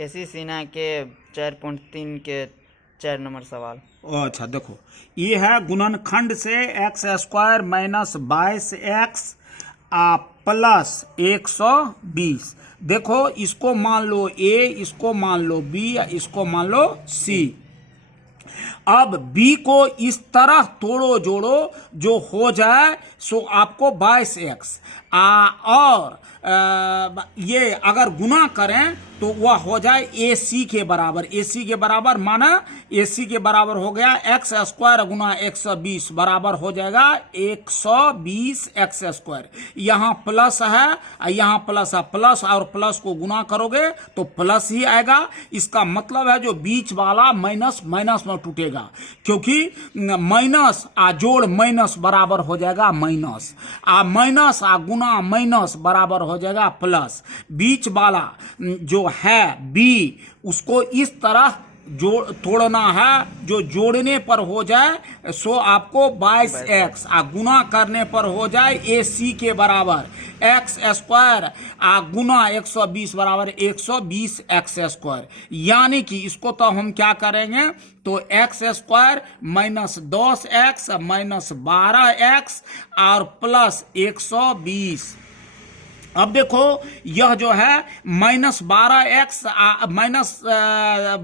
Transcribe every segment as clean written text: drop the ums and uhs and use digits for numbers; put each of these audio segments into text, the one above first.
केसी सिन्हा के 4.3 के 4 नंबर सवाल। अच्छा देखो, ये है गुणनखंड से x square minus 22x plus 120। देखो इसको मान लो a, इसको मान लो b, इसको मान लो c। अब b को इस तरह तोड़ो जोड़ो जो हो जाए सो आपको 22x और ये अगर गुना करें तो वह हो जाए AC के बराबर। AC के बराबर माना AC के बराबर हो गया एक्स स्क्वायर गुना 120 बराबर हो जाएगा 120 एक्स स्क्वायर। यहाँ प्लस है, यहाँ प्लस है, प्लस और प्लस को गुना करोगे तो प्लस ही आएगा। इसका मतलब है जो बीच वाला माइनस माइनस में टूटेगा, क्योंकि माइनस आ जोड़ माइनस बराबर हो जाएगा माइनस, आ माइनस आ गुना माइनस बराबर हो जाएगा प्लस। बीच वाला जो है b उसको इस तरह तोड़ना है जो जोड़ने पर हो जाए सो आपको 22x आ गुना करने पर हो जाए AC के बराबर एक्स स्क्वायर आ गुना 120 बराबर 120 एक्स स्क्वायर। यानी कि इसको तो हम क्या करेंगे तो x square minus 10x minus 12x और प्लस 120। अब देखो यह जो है minus 12x minus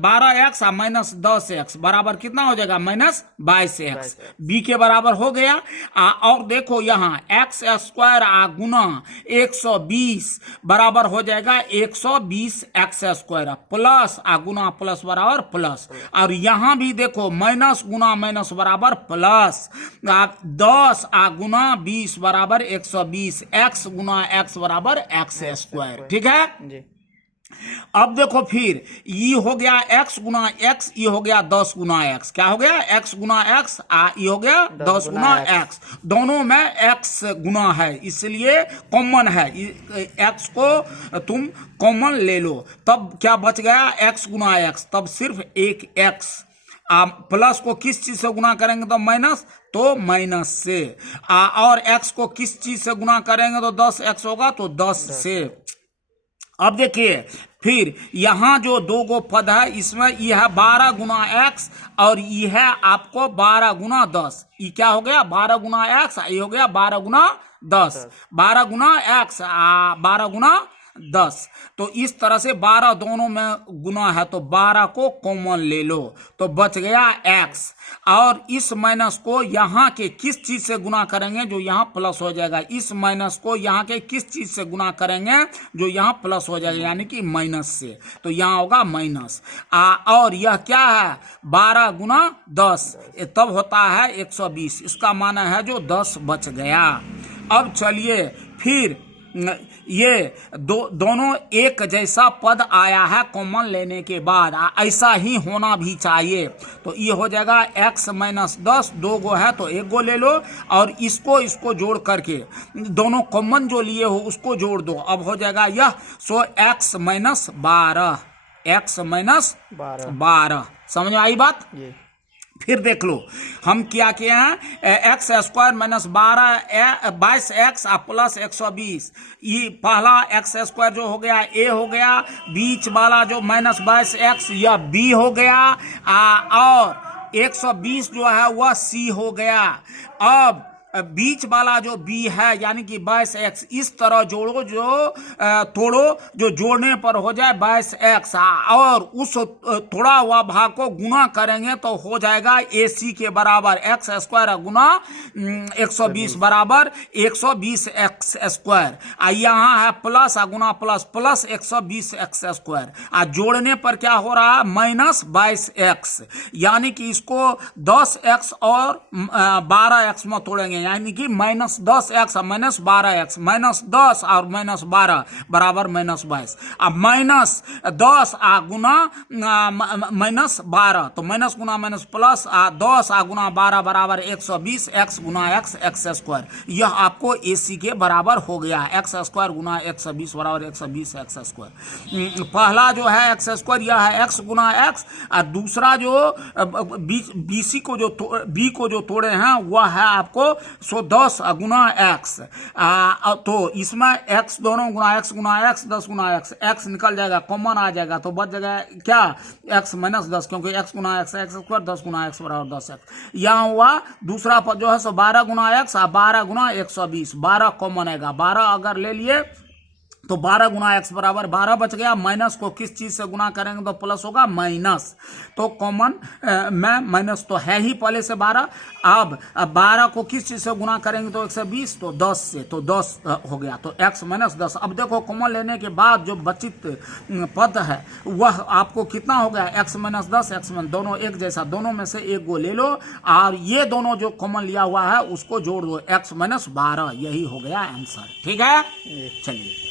12x minus 10x बराबर कितना हो जाएगा माइनस 22x b के बराबर हो गया। और देखो यहाँ एक्स स्क्वायर गुना 120 बराबर हो जाएगा 120 एक्स स्क्वायर प्लस गुना प्लस बराबर प्लस। और यहाँ भी देखो माइनस गुना माइनस बराबर प्लस 10 गुना 20 बराबर 120 एक्स गुना एक्स बराबर एक्स स्क्वायर। ठीक है जी। अब देखो फिर ये हो गया x गुना x, ये हो गया 10 गुना x। क्या हो गया x गुना x ये हो गया 10 गुना x। दोनों में x गुना है इसलिए कॉमन है, x को तुम कॉमन ले लो। तब क्या बच गया x गुना x, तब सिर्फ एक x। प्लस को किस चीज से गुना करेंगे तो माइनस, तो माइनस से। और x को किस चीज से गुना करेंगे तो 10x होगा तो 10 से। अब देखिए फिर यहाँ जो दो गो पद है इसमें यह है 12 गुना x और यह है आपको 12 गुना 10। ये क्या हो गया 12 गुना x, ये हो गया 12 गुना 10। 12 गुना x 12 गुना 10। तो इस तरह से 12 दोनों में गुना है तो 12 को कॉमन ले लो तो बच गया x। और इस माइनस को यहाँ के किस चीज से गुना करेंगे जो यहाँ प्लस हो जाएगा, इस माइनस को यहाँ के किस चीज से गुना करेंगे जो यहाँ प्लस हो जाएगा यानी कि माइनस से, तो यहाँ होगा माइनस। और यह क्या है 12 गुना 10 तब होता है 120। इसका माना है जो 10 बच गया। अब चलिए फिर ये दोनों एक जैसा पद आया है कॉमन लेने के बाद, ऐसा ही होना भी चाहिए। तो ये हो जाएगा x माइनस 10, दो गो है तो एक गो ले लो और इसको जोड़ करके दोनों कॉमन जो लिए हो उसको जोड़ दो। अब हो जाएगा यह सो x माइनस 12, x माइनस 12। समझ में आई बात? फिर देख लो हम क्या किए हैं x square minus 22x plus 120। ये पहला एक्स स्क्वायर जो हो गया a हो गया, बीच वाला जो माइनस 22x यह b हो गया और 120 जो है वह c हो गया। अब बीच वाला जो b है यानी कि 22x इस तरह जोड़ो जो तोड़ो जो जोड़ने पर हो जाए 22x और उस थोड़ा हुआ भाग को गुना करेंगे तो हो जाएगा AC के बराबर एक्स स्क्वायर गुना 120 बराबर 120 एक्स स्क्वायर। यहाँ है प्लस गुना प्लस प्लस 120 एक्स स्क्वायर। जोड़ने पर क्या हो रहा है माइनस 22x यानी कि इसको 10x और 12x में तोड़ेंगे यानी कि minus 10x minus 12x, minus 10 और माइनस 12 बराबर माइनस 22। अब माइनस 10 गुना माइनस 12 तो माइनस गुना माइनस प्लस 10 गुना 12 बराबर 120 x गुना एक्स स्क्वायर। यह आपको AC के बराबर हो गया एक्स स्क्वायर गुना 120 बराबर 120 एक्स स्क्वायर। पहला जो है एक्स स्क्वायर यह है x गुना x और दूसरा जो BC को जो B को जो तोड़े हैं वह है आपको सो 10 गुना एक्स, तो इसमें एक्स दोनों गुना एक्स 10 गुना एक्स निकल जाएगा, कॉमन आ जाएगा, तो बच जाएगा क्या, एक्स माइनस 10, क्योंकि एक्स गुना एक्स स्क्वायर 10 गुना एक्स बराबर 10 एक्स। यहाँ हुआ दूसरा पद जो है सो 12 गुना एक्स, 12 गुना 120, 12 कॉमन आएगा, 12 अगर ले लिए तो 12 गुना एक्स बराबर 12 बच गया। माइनस को किस चीज से गुना करेंगे तो प्लस होगा, माइनस, तो कॉमन में माइनस तो है ही पहले से 12, अब 12 को किस चीज से गुना करेंगे तो 120, तो 10 से, तो 10 हो गया, तो x माइनस 10। अब देखो कॉमन लेने के बाद जो बचित पद है वह आपको कितना हो गया, x माइनस 10, x माइनस, दोनों एक जैसा, दोनों में से एक को ले लो और ये दोनों जो कॉमन लिया हुआ है उसको जोड़ दो, x माइनस 12, यही हो गया आंसर। ठीक है, चलिए।